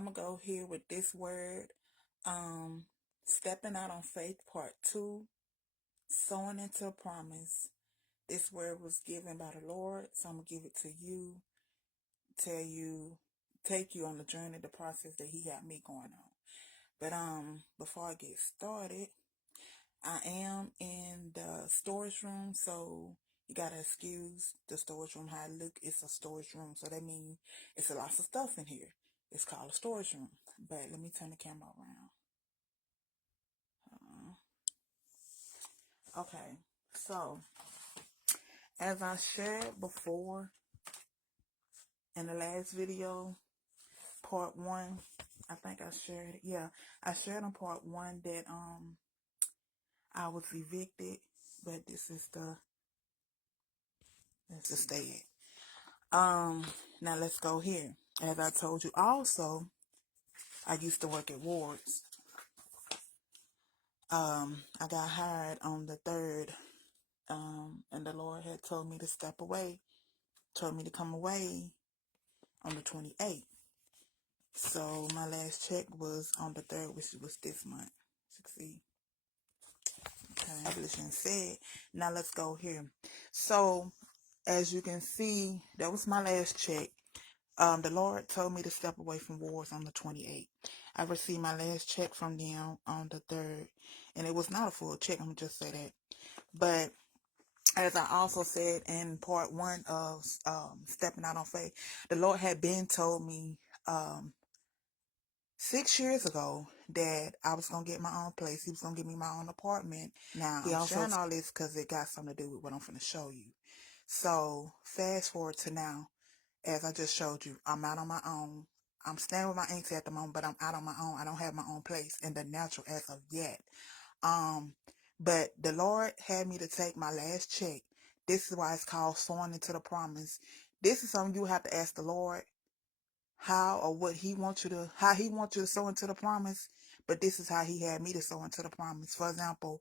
I'm gonna go here with this word. Um, Stepping out on faith, part 2, sowing into a promise. This word was given by the Lord, so I'm gonna give it to you, tell you, take you on the journey, the process that He got me going on. But before I get started, I am in the storage room, so you gotta excuse the storage room how it look. It's a storage room, so that means it's a lot of stuff in here. It's called a storage room. But let me turn the camera around. Okay, so as I shared before in the last video, part 1, I think I shared it. Yeah, I shared on part 1 that I was evicted, but this is the stay at. Now let's go here. As I told you also, I used to work at Wards. I got hired on the 3rd, and the Lord had told me to step away, told me to come away on the 28th. So my last check was on the 3rd, which was this month. 60. Okay. Publishing said. Now let's go here. So as you can see, that was my last check. The Lord told me to step away from Wards on the 28th. I received my last check from them on the 3rd, and it was not a full check. I'm gonna just say that. But as I also said in part 1 of stepping out on faith, the Lord had been told me 6 years ago that I was going to get my own place. He was going to give me my own apartment. Now, I'm sharing all this because it got something to do with what I'm going to show you. So, fast forward to now. As I just showed you, I'm out on my own. I'm staying with my auntie at the moment, but I'm out on my own. I don't have my own place in the natural as of yet. But the Lord had me to take my last check. This is why it's called sowing into the promise. This is something you have to ask the Lord how or what He wants you to, how He wants you to sow into the promise. But this is how He had me to sow into the promise. For example,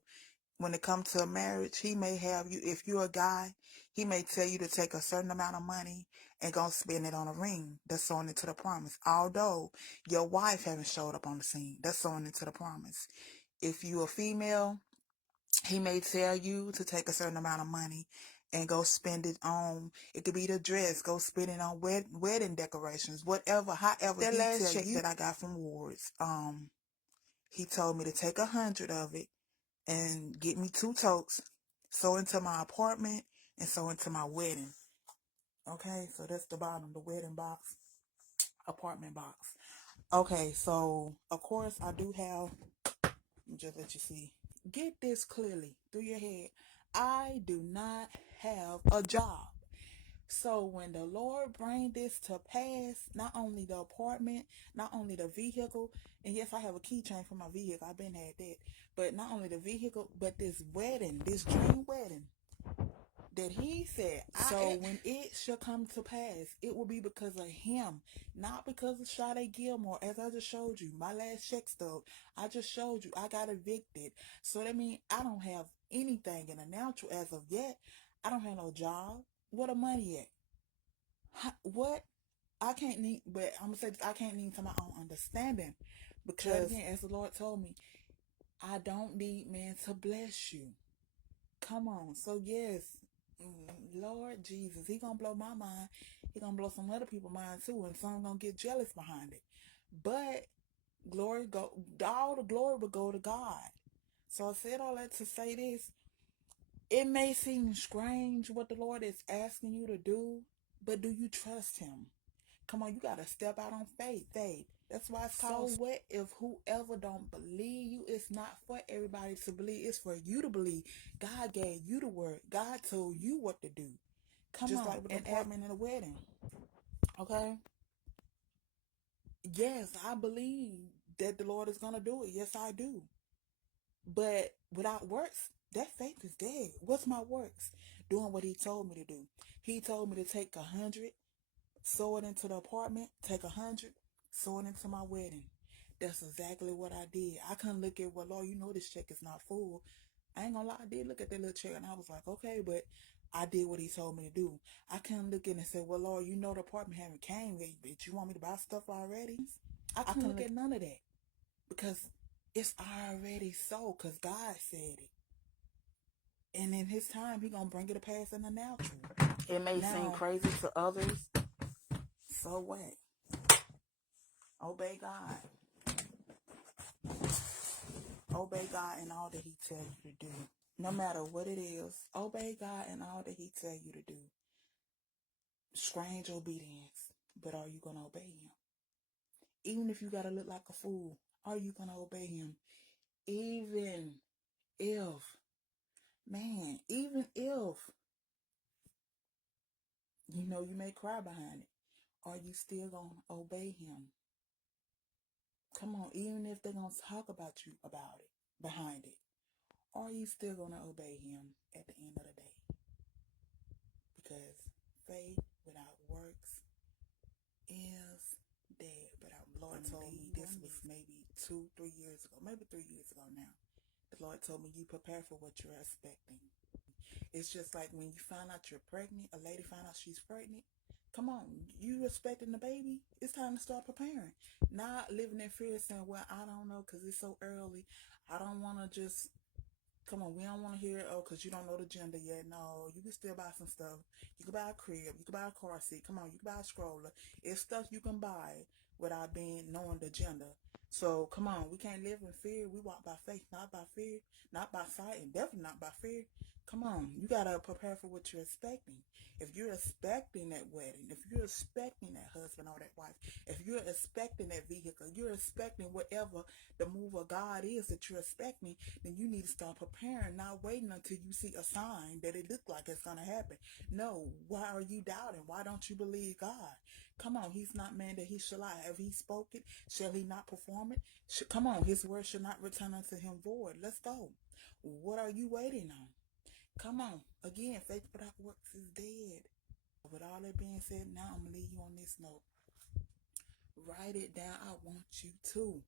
when it comes to a marriage, He may have you, if you're a guy, He may tell you to take a certain amount of money and go spend it on a ring. That's sowing into the promise. Although your wife haven't showed up on the scene, that's sowing into the promise. If you're a female, He may tell you to take a certain amount of money and go spend it on, it could be the dress, go spend it on wedding decorations, whatever, however. That last check that I got from Wards, He told me to take 100 of it and get me 2 totes, sew into my apartment and sew into my wedding. Okay, so that's the bottom, the wedding box, apartment box. Okay, so of course I do have, let me just let you see. Get this clearly through your head. I do not have a job. So when the Lord bring this to pass, not only the apartment, not only the vehicle, and yes, I have a keychain for my vehicle. I've been had that. But not only the vehicle, but this wedding, this dream wedding that He said. So when it shall come to pass, it will be because of Him, not because of Sade Gilmore. As I just showed you, my last check stub, I just showed you, I got evicted. So that means I don't have anything in the natural as of yet. I don't have no job. Where the money at? What? I can't need, but I'm gonna say this, I can't need to my own understanding, because again, as the Lord told me, I don't need man to bless you. Come on. So yes, Lord Jesus, He gonna blow my mind. He gonna blow some other people's mind too, and some gonna get jealous behind it. But all the glory will go to God. So I said all that to say this. It may seem strange what the Lord is asking you to do, but do you trust Him? Come on, you gotta step out on faith. That's why it's called. So what if whoever don't believe you? It's not for everybody to believe. It's for you to believe. God gave you the word. God told you what to do. Come just on, like with the apartment and a wedding. Okay. Yes, I believe that the Lord is gonna do it. Yes, I do. But without works, that faith is dead. What's my works? Doing what He told me to do. He told me to take 100, sew it into the apartment, take 100, sew it into my wedding. That's exactly what I did. I couldn't look at, well, Lord, you know this check is not full. I ain't gonna lie, I did look at that little check and I was like, okay, but I did what He told me to do. I couldn't look in and say, well, Lord, you know the apartment haven't came yet, but you want me to buy stuff already? I couldn't look at none of that because it's already so, because God said it. And in his time, he gonna bring it to pass in the natural. It may seem crazy to others. So what? Obey God. Obey God in all that he tells you to do. No matter what it is, obey God in all that he tells you to do. Strange obedience, but are you gonna obey him? Even if you gotta look like a fool, are you gonna obey him? Even if you know you may cry behind it, are you still gonna obey him? Come on, even if they're gonna talk about you about it, behind it, are you still gonna obey him at the end of the day? Because faith without works is dead. But our Lord told me, this was maybe 2-3 years ago, maybe 3 years ago now. The Lord told me, you prepare for what you're expecting. It's just like when you find out you're pregnant, a lady find out she's pregnant. Come on, you expecting the baby? It's time to start preparing. Not living in fear saying, well, I don't know because it's so early. I don't want to just, come on, we don't want to hear, oh, because you don't know the gender yet. No, you can still buy some stuff. You can buy a crib. You can buy a car seat. Come on, you can buy a stroller. It's stuff you can buy without knowing the gender. So, come on, we can't live in fear. We walk by faith, not by fear, not by sight, and definitely not by fear. Come on, you got to prepare for what you're expecting. If you're expecting that wedding, if you're expecting that husband or that wife, if you're expecting that vehicle, you're expecting whatever the move of God is that you're expecting, then you need to start preparing, not waiting until you see a sign that it looks like it's going to happen. No, why are you doubting? Why don't you believe God? Come on, he's not man that he shall lie. Have he spoken? Shall he not perform it? Come on, his word shall not return unto him void. Let's go. What are you waiting on? Come on. Again, faith without works is dead. With all that being said, now I'm going to leave you on this note. Write it down. I want you to.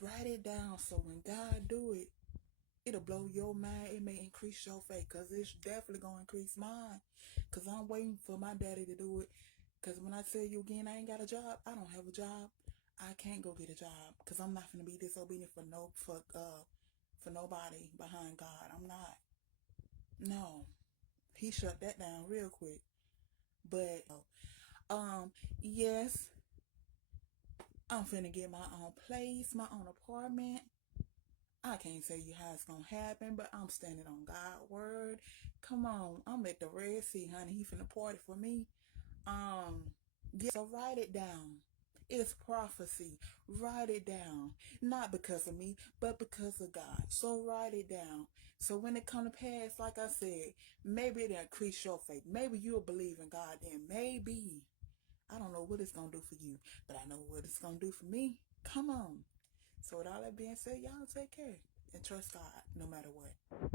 Write it down so when God do it, it'll blow your mind. It may increase your faith, because it's definitely going to increase mine. Because I'm waiting for my daddy to do it. Because when I tell you again, I ain't got a job. I don't have a job. I can't go get a job. Because I'm not going to be disobedient for nobody behind God. I'm not. No. He shut that down real quick. But, yes, I'm finna get my own place, my own apartment. I can't tell you how it's gonna happen, but I'm standing on God's word. Come on, I'm at the Red Sea, honey. He finna party for me. Yeah, so write it down. It's prophecy. Write it down. Not because of me, but because of God. So write it down. So when it come to pass, like I said, maybe it'll increase your faith. Maybe you'll believe in God then. Maybe. I don't know what it's going to do for you, but I know what it's going to do for me. Come on. So with all that being said, y'all take care and trust God no matter what.